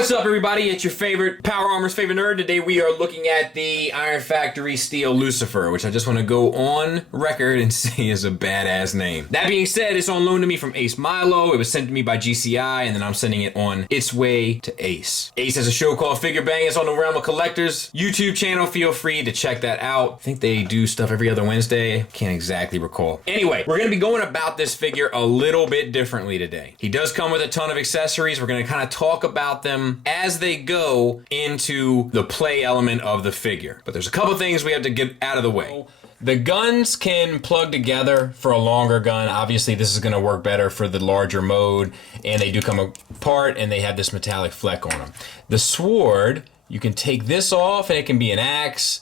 What's up, everybody? It's your favorite Power Armor's favorite nerd. Today we are looking at the Iron Factory Steel Lucifer, which I just want to go on record and say is a badass name. That being said, it's on loan to me from Ace Milo. It was sent to me by GCI, and then I'm sending it on its way to Ace. Ace has a show called Figure Bang. It's on the Realm of Collectors YouTube channel. Feel free to check that out. I think they do stuff every other Wednesday. Can't exactly recall. Anyway, we're going to be going about this figure a little bit differently today. He does come with a ton of accessories. We're going to kind of talk about them as they go into the play element of the figure. But there's a couple things we have to get out of the way. The guns can plug together for a longer gun. Obviously, this is going to work better for the larger mode, and they do come apart, and they have this metallic fleck on them. The sword, you can take this off, and it can be an axe.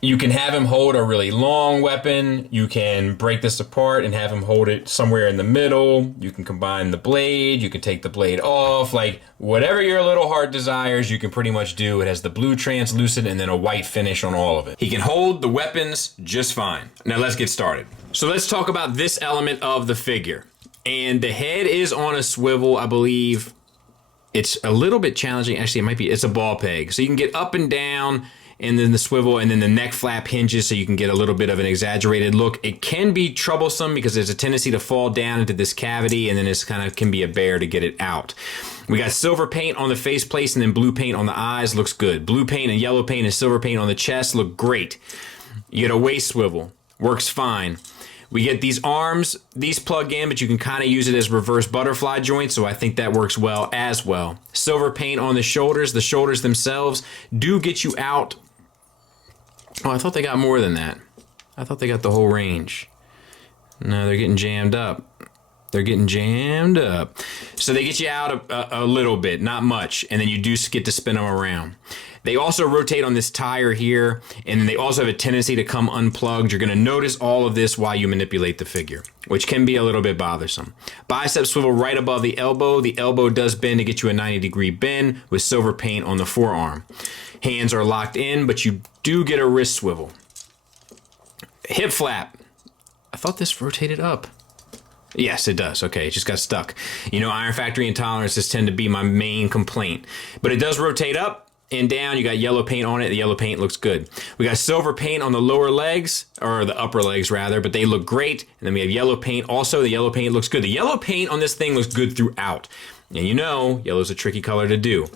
You can have him hold a really long weapon. You can break this apart and have him hold it somewhere in the middle. You can combine the blade. You can take the blade off. Like, whatever your little heart desires, you can pretty much do. It has the blue translucent and then a white finish on all of it. He can hold the weapons just fine. Now let's get started. So let's talk about this element of the figure. And the head is on a swivel, I believe. It's a little bit challenging. Actually, it might be, it's a ball peg. So you can get up and down, and then the swivel, and then the neck flap hinges so you can get a little bit of an exaggerated look. It can be troublesome because there's a tendency to fall down into this cavity, and then it's kind of can be a bear to get it out. We got silver paint on the faceplate and then blue paint on the eyes. Looks good. Blue paint and yellow paint and silver paint on the chest look great. You get a waist swivel. Works fine. We get these arms. These plug in, but you can kind of use it as reverse butterfly joints, so I think that works well as well. Silver paint on the shoulders. The shoulders themselves do get you out. Oh, I thought they got more than that. I thought they got the whole range. No, they're getting jammed up. They're getting jammed up. So they get you out a little bit, not much, and then you do get to spin them around. They also rotate on this tire here, and then they also have a tendency to come unplugged. You're going to notice all of this while you manipulate the figure, which can be a little bit bothersome. Bicep swivel right above the elbow. The elbow does bend to get you a 90-degree bend with silver paint on the forearm. Hands are locked in, but you do get a wrist swivel. Hip flap. I thought this rotated up. Yes, it does. Okay, it just got stuck. You know, Iron Factory intolerances tend to be my main complaint. But it does rotate up and down. You got yellow paint on it. The yellow paint looks good. We got silver paint on the lower legs, or the upper legs rather, but they look great. And then we have yellow paint also. The yellow paint looks good. The yellow paint on this thing looks good throughout. And you know, yellow's a tricky color to do.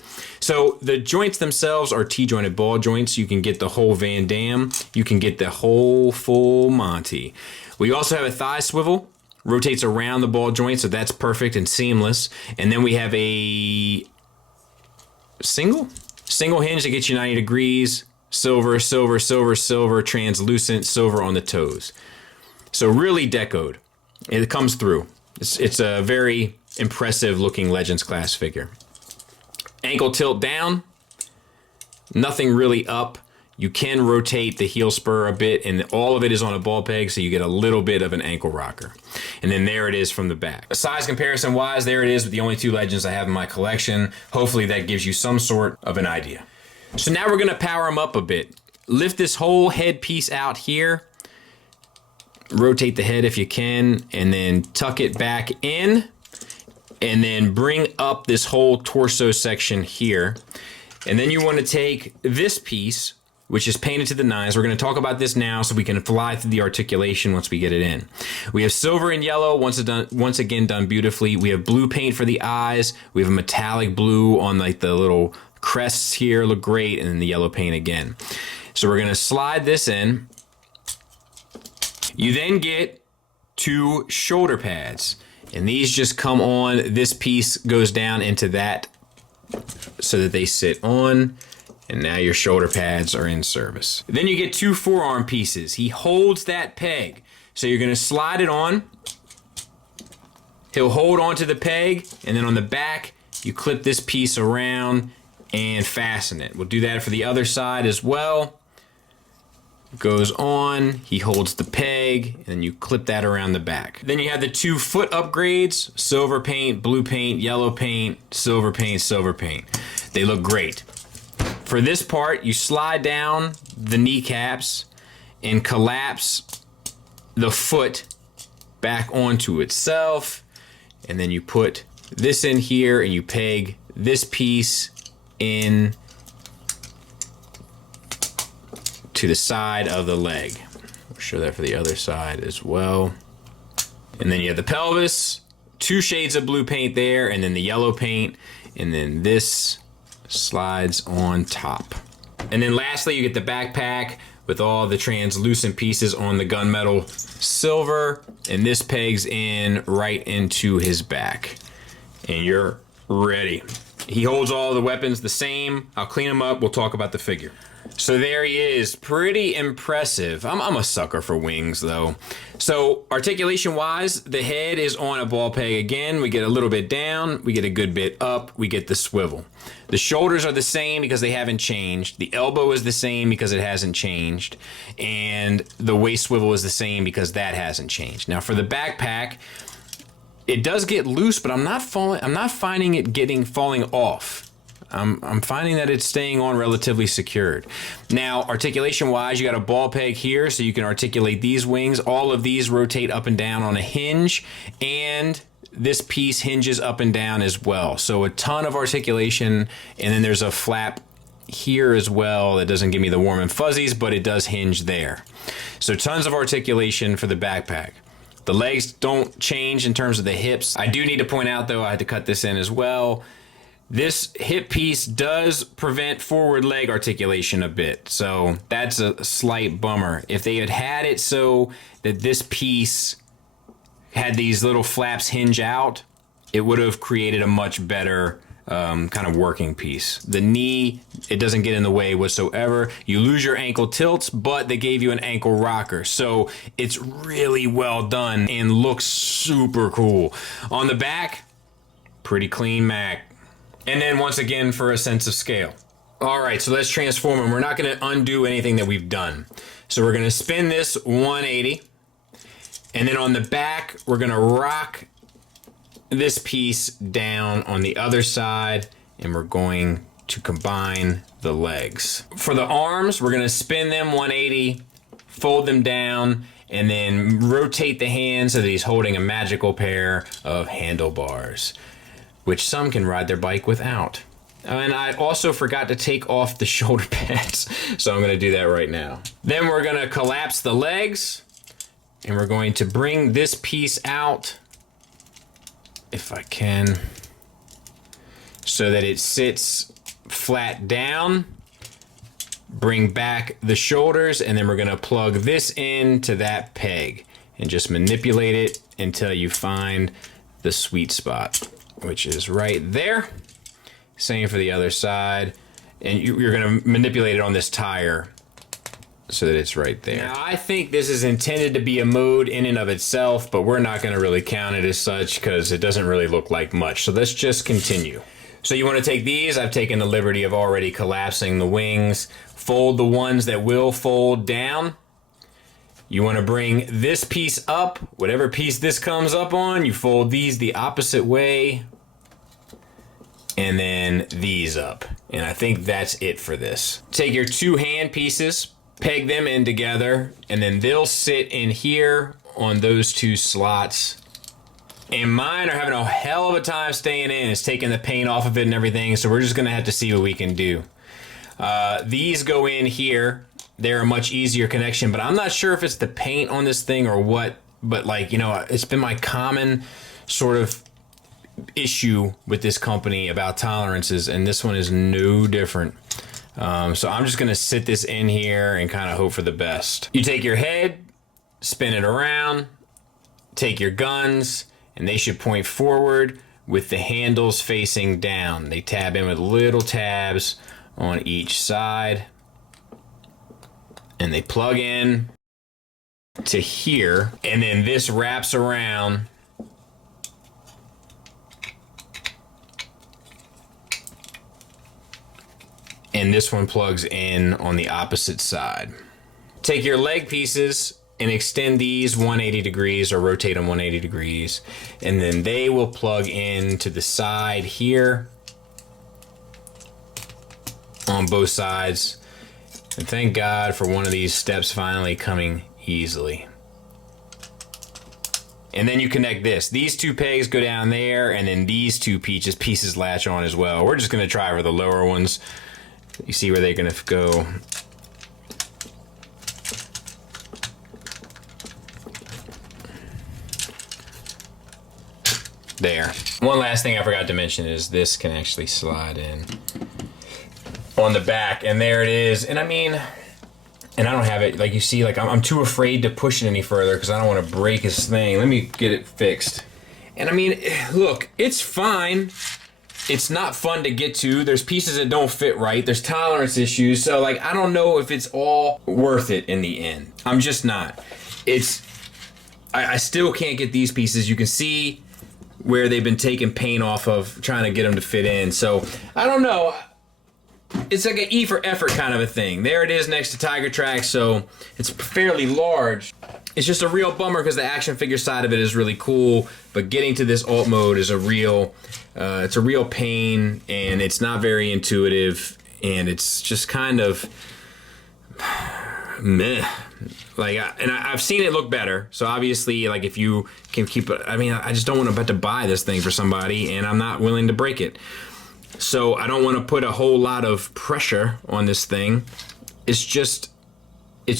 So the joints themselves are T-jointed ball joints. You can get the whole Van Damme. You can get the whole full Monty. We also have a thigh swivel. Rotates around the ball joint, so that's perfect and seamless. And then we have a single hinge that gets you 90 degrees. Silver, silver, silver, silver, translucent, silver on the toes. So really decoed. It comes through. It's a very impressive looking Legends class figure. Ankle tilt down, nothing really up. You can rotate the heel spur a bit, and all of it is on a ball peg, so you get a little bit of an ankle rocker. And then there it is from the back. Size comparison wise, there it is with the only two Legends I have in my collection. Hopefully that gives you some sort of an idea. So now we're gonna power them up a bit. Lift this whole head piece out here. Rotate the head if you can, and then tuck it back in. And then bring up this whole torso section here. And then you want to take this piece, which is painted to the nines. We're going to talk about this now so we can fly through the articulation once we get it in. We have silver and yellow, once again done beautifully. We have blue paint for the eyes. We have a metallic blue on like the little crests here, look great, and then the yellow paint again. So we're going to slide this in. You then get two shoulder pads. And these just come on, this piece goes down into that so that they sit on, and now your shoulder pads are in service. Then you get two forearm pieces. He holds that peg. So you're gonna slide it on. He'll hold onto the peg, and then on the back, you clip this piece around and fasten it. We'll do that for the other side as well. Goes on, he holds the peg, and you clip that around the back. Then you have the two foot upgrades, silver paint, blue paint, yellow paint, silver paint, silver paint. They look great. For this part, you slide down the kneecaps and collapse the foot back onto itself, and then you put this in here and you peg this piece in to the side of the leg. We'll show that for the other side as well. And then you have the pelvis, 2 shades of blue paint there, and then the yellow paint, and then this slides on top. And then lastly, you get the backpack with all the translucent pieces on the gunmetal silver, and this pegs in right into his back. And you're ready. He holds all the weapons the same. I'll clean them up. We'll talk about the figure. So there he is. Pretty impressive. I'm a sucker for wings, though. So articulation-wise, the head is on a ball peg again. We get a little bit down. We get a good bit up. We get the swivel. The shoulders are the same because they haven't changed. The elbow is the same because it hasn't changed. And the waist swivel is the same because that hasn't changed. Now for the backpack, it does get loose, but I'm not finding it falling off. I'm finding that it's staying on relatively secured. Now, articulation-wise, you got a ball peg here, so you can articulate these wings. All of these rotate up and down on a hinge, and this piece hinges up and down as well. So a ton of articulation, and then there's a flap here as well that doesn't give me the warm and fuzzies, but it does hinge there. So tons of articulation for the backpack. The legs don't change in terms of the hips. I do need to point out, though, I had to cut this in as well. This hip piece does prevent forward leg articulation a bit, so that's a slight bummer. If they had it so that this piece had these little flaps hinge out, it would have created a much better kind of working piece. The knee, it doesn't get in the way whatsoever. You lose your ankle tilts, but they gave you an ankle rocker, so it's really well done and looks super cool. On the back, pretty clean Mac. And then once again for a sense of scale. All right, so let's transform them. We're not gonna undo anything that we've done. So we're gonna spin this 180. And then on the back, we're gonna rock this piece down on the other side, and we're going to combine the legs. For the arms, we're gonna spin them 180, fold them down, and then rotate the hands so that he's holding a magical pair of handlebars, which some can ride their bike without. And I also forgot to take off the shoulder pads, so I'm gonna do that right now. Then we're gonna collapse the legs, and we're going to bring this piece out, if I can, so that it sits flat down. Bring back the shoulders, and then we're gonna plug this into that peg and just manipulate it until you find the sweet spot, which is right there. Same for the other side. And you're gonna manipulate it on this tire so that it's right there. Now, I think this is intended to be a mode in and of itself, but we're not gonna really count it as such because it doesn't really look like much. So let's just continue. So you wanna take these, I've taken the liberty of already collapsing the wings, fold the ones that will fold down. You want to bring this piece up, whatever piece this comes up on, you fold these the opposite way, and then these up. And I think that's it for this. Take your 2 hand pieces, peg them in together, and then they'll sit in here on those 2 slots. And mine are having a hell of a time staying in. It's taking the paint off of it and everything, so we're just gonna have to see what we can do. These go in here. They're a much easier connection, but I'm not sure if it's the paint on this thing or what, but like, you know, it's been my common sort of issue with this company about tolerances, and this one is no different. So I'm just gonna sit this in here and kind of hope for the best. You take your head, spin it around, take your guns, and they should point forward with the handles facing down. They tab in with little tabs on each side, and they plug in to here, and then this wraps around and this one plugs in on the opposite side. Take your leg pieces and extend these 180 degrees or rotate them 180 degrees, and then they will plug in to the side here on both sides. And thank God for one of these steps finally coming easily. And then you connect this. These two pegs go down there, and then these two pieces latch on as well. We're just gonna try for the lower ones. You see where they're gonna go. There. One last thing I forgot to mention is this can actually slide in on the back, and there it is. And I mean, and I don't have it, like you see, like I'm too afraid to push it any further because I don't want to break this thing. Let me get it fixed. And I mean, look, it's fine. It's not fun to get to. There's pieces that don't fit right. There's tolerance issues. So like, I don't know if it's all worth it in the end. I'm just not. I still can't get these pieces. You can see where they've been taking paint off of trying to get them to fit in. So I don't know. It's like an E for effort kind of a thing. There it is next to Tiger Track, so it's fairly large. It's just a real bummer because the action figure side of it is really cool, but getting to this alt mode is it's a real pain, and it's not very intuitive, and it's just kind of meh. Like, I've seen it look better, so obviously, like, if you can keep it, I mean, I just don't want to buy this thing for somebody, and I'm not willing to break it. So I don't want to put a whole lot of pressure on this thing. It's just, I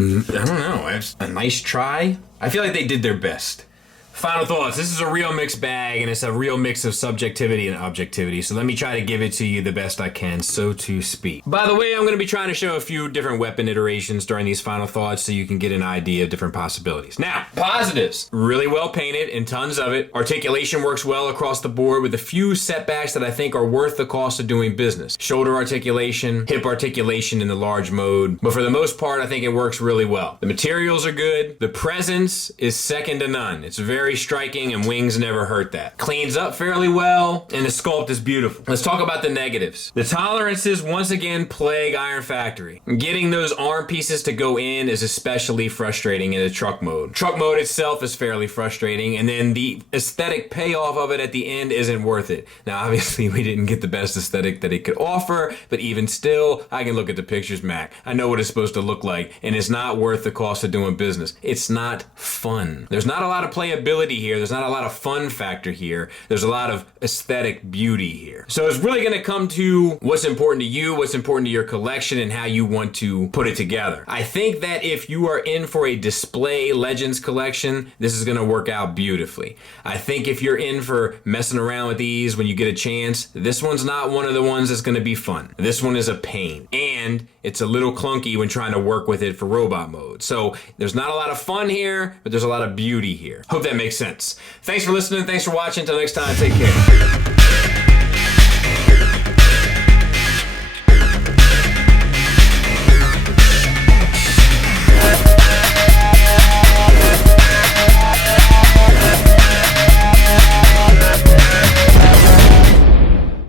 don't know, it's a nice try. I feel like they did their best. Final thoughts. This is a real mixed bag, and it's a real mix of subjectivity and objectivity. So let me try to give it to you the best I can, so to speak. By the way, I'm going to be trying to show a few different weapon iterations during these final thoughts so you can get an idea of different possibilities. Now, positives. Really well painted and tons of it. Articulation works well across the board with a few setbacks that I think are worth the cost of doing business. Shoulder articulation, hip articulation in the large mode. But for the most part, I think it works really well. The materials are good. The presence is second to none. It's very striking, and wings never hurt that. Cleans up fairly well, and the sculpt is beautiful. Let's talk about the negatives. The tolerances once again plague Iron Factory. Getting those arm pieces to go in is especially frustrating in the truck mode. Truck mode itself is fairly frustrating, and then the aesthetic payoff of it at the end isn't worth it. Now, obviously, we didn't get the best aesthetic that it could offer, but even still, I can look at the pictures, Mac. I know what it's supposed to look like, and it's not worth the cost of doing business. It's not fun. There's not a lot of playability here. There's not a lot of fun factor here. There's a lot of aesthetic beauty here. So it's really going to come to what's important to you, what's important to your collection, and how you want to put it together. I think that if you are in for a display Legends collection, this is going to work out beautifully. I think if you're in for messing around with these when you get a chance, this one's not one of the ones that's going to be fun. This one is a pain, and it's a little clunky when trying to work with it for robot mode. So there's not a lot of fun here, but there's a lot of beauty here. Hope that makes sense. Thanks for listening. Thanks for watching. Until next time, take care.